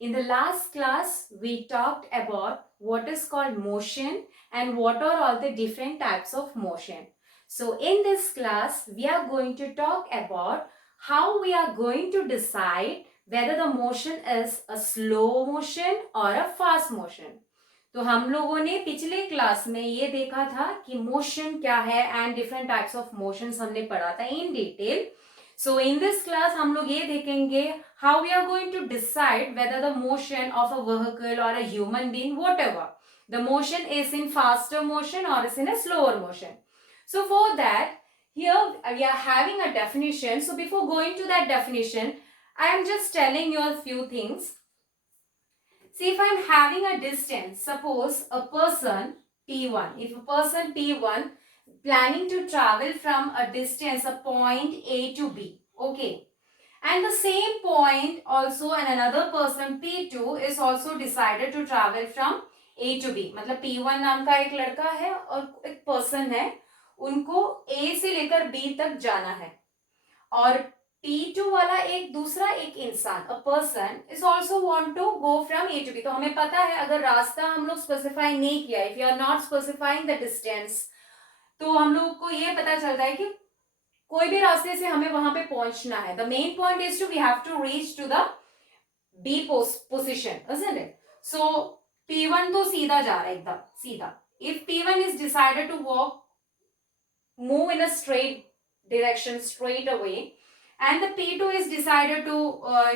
In the last class, we talked about what is called motion and what are all the different types of motion. So in this class, we are going to talk about how we are going to decide whether the motion is a slow motion or a fast motion. तो हम लोगों ने पिछले class में ये देखा था कि मोशन क्या है and different types of motions हमने पढ़ा था in detail. So in this class हम लोग ये देखेंगे how we are going to decide whether the motion of a vehicle or a human being, whatever, the motion is in faster motion or is in a slower motion. So for that, here we are having a definition. So before going to that definition, I am just telling you a few things. See, if I am having a distance, suppose a person P1, if a person P1 planning to travel from a distance, a point A to B, okay, and the same point also and another person P2 is also decided to travel from A to B. मतलब P1 नाम का एक लड़का है और एक person है, उनको A से लेकर B तक जाना है और P2 वाला एक दूसरा एक इंसान, a person is also want to go from A to B. तो हमें पता है अगर रास्ता हम लोग स्पेसिफाई नहीं किया, if you are not specifying the distance, तो हम लोग को ये पता चलता है कि कोई भी रास्ते से हमें वहां पे पहुंचना है. The main point is to we have to reach to the B position, isn't it? So P1 तो सीधा जा रहा है, एकदम सीधा. If P1 is decided to walk, move in a straight direction, straight away, and the P2 is decided to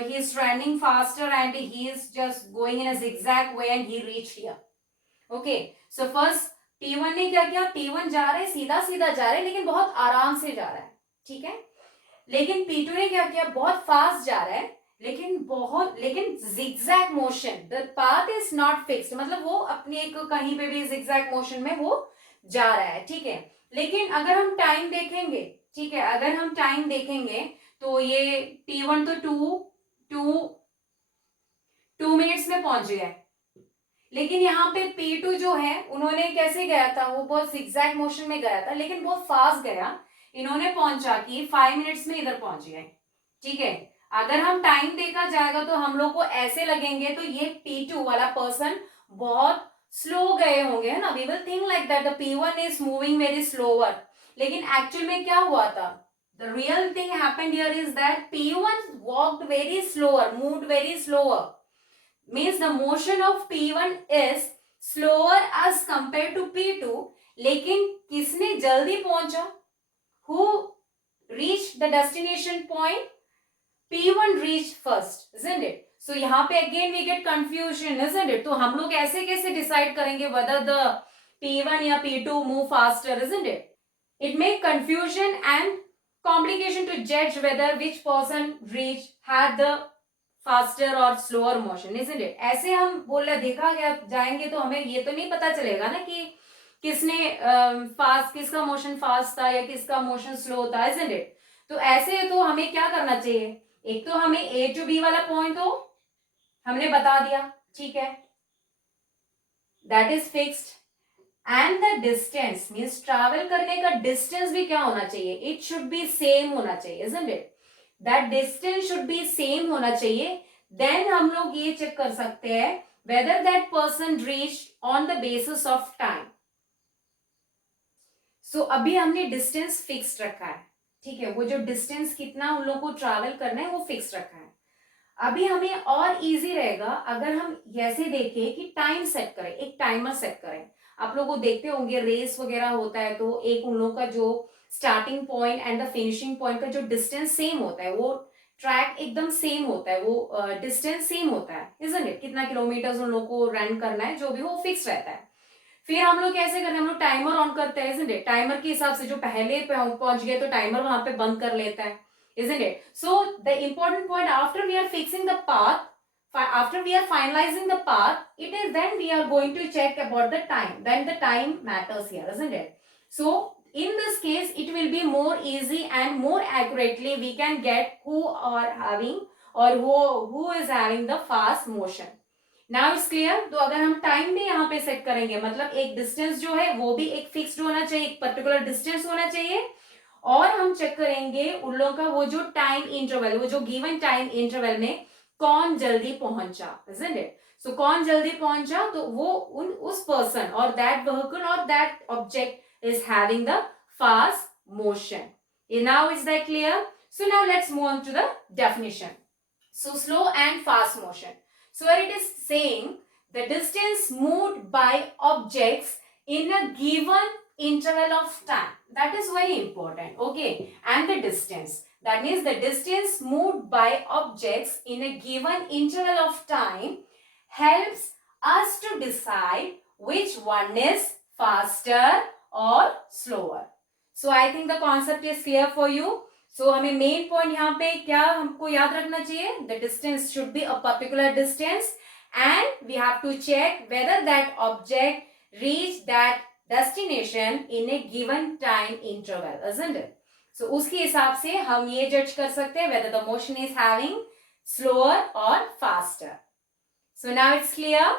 he is running faster and he is just going in a zigzag way and he reached here. Okay, so first P1 ने क्या किया, P1 जा रहे सीधा सीधा जा रहे लेकिन बहुत आराम से जा रहा है, ठीक है. लेकिन P2 ने क्या किया, बहुत फास्ट जा रहा है लेकिन zigzag motion, the path is not fixed, मतलब वो अपने एक कहीं पे भी zigzag मोशन में वो जा रहा है, ठीक है. लेकिन अगर हम टाइम देखेंगे, ठीक है, अगर हम टाइम देखेंगे तो ये P1 तो टू मिनट्स में पहुंच गया है. लेकिन यहाँ पे P2 जो है उन्होंने कैसे गया था, वो बहुत zigzag मोशन में गया था लेकिन बहुत फास्ट गया. इन्होंने पहुंचा कि 5 मिनट्स में इधर पहुंच गए, ठीक है. अगर हम टाइम देखा जाएगा तो हम लोग को ऐसे लगेंगे तो ये P2 वाला पर्सन बहुत स्लो गए होंगे, है ना. We will think like that the P1 is moving very slower. लेकिन एक्चुअल में क्या हुआ था, the real thing happened here is that P1 walked very slower, moved very slower. Means the motion of P1 is slower as compared to P2. लेकिन किसने जल्दी पहुंचा, who reached the destination point, P1 reached first, isn't it? So यहाँ पे again we get confusion, isn't it? तो हम लोग ऐसे कैसे decide करेंगे whether the P1 या P2 move faster, isn't it? It make confusion and complication to judge whether which person reached had the faster और स्लोअर मोशन, isn't it? ऐसे हम बोल देखा गया जाएंगे तो हमें ये तो नहीं पता चलेगा ना कि किसने फास्ट, किसका मोशन फास्ट था या किसका मोशन स्लो था, isn't it? तो ऐसे तो हमें क्या करना चाहिए, एक तो हमें A to B वाला पॉइंट तो हमने बता दिया, ठीक है, that is fixed. And the distance means travel करने का डिस्टेंस भी क्या होना चाहिए, इट शुड बी सेम होना चाहिए, isn't it? That distance should B same होना चाहिए. देन हम लोग ये चेक कर सकते हैं whether that person reach on the basis of time. So अभी हमने डिस्टेंस फिक्स रखा है, ठीक है, वो जो डिस्टेंस कितना उन लोगों को ट्रैवल करना है वो फिक्स रखा है. अभी हमें और इजी रहेगा अगर हम ऐसे देखें कि टाइम सेट करें, एक टाइमर सेट करें. आप लोग को देखते होंगे रेस वगैरह होता है तो एक उन लोगों का जो starting point and the finishing point का जो डिस्टेंस सेम होता है, वो ट्रैक एकदम सेम होता है, वो डिस्टेंस सेम होता है, isn't it? कितना किलोमीटर उन लोग को रन करना है जो भी वो फिक्स रहता है. फिर हम लोग कैसे करते हैं, हम लोग टाइमर ऑन करते हैं, isn't it? टाइमर के हिसाब से जो पहले पहुंच गए तो टाइमर वहां पे बंद कर लेता है, isn't it? So the important point, after we are fixing the path, after we are finalizing the path, it is then we are going to check about the time. Then the time matters here, isn't it? So in this case, it will be more easy and more accurately we can get who are having or who is having the fast motion. Now it's clear. तो अगर हम time भी यहाँ पे set करेंगे, मतलब एक distance जो है वो भी एक फिक्स्ड होना चाहिए, एक पर्टिकुलर डिस्टेंस होना चाहिए, और हम चेक करेंगे उन लोगों का वो जो टाइम इंटरवल, वो जो गिवन टाइम इंटरवल में कौन जल्दी पहुंचा, isn't it? So कौन जल्दी पहुंचा, तो वो उस person or that vehicle or that object is having the fast motion. Now is that clear? So now let's move on to the definition. So slow and fast motion. So where it is saying the distance moved by objects in a given interval of time. That is very important. Okay. And the distance. That means the distance moved by objects in a given interval of time helps us to decide which one is faster or slower. So I think the concept is clear for you. सो हमें main point यहाँ पे क्या हमको याद रखना चाहिए, the distance should be a particular distance and we have to check whether that object reach that destination in a given time interval, isn't it? So उसके हिसाब से हम ये जज कर सकते हैं whether the motion is having slower और faster. So now it's clear.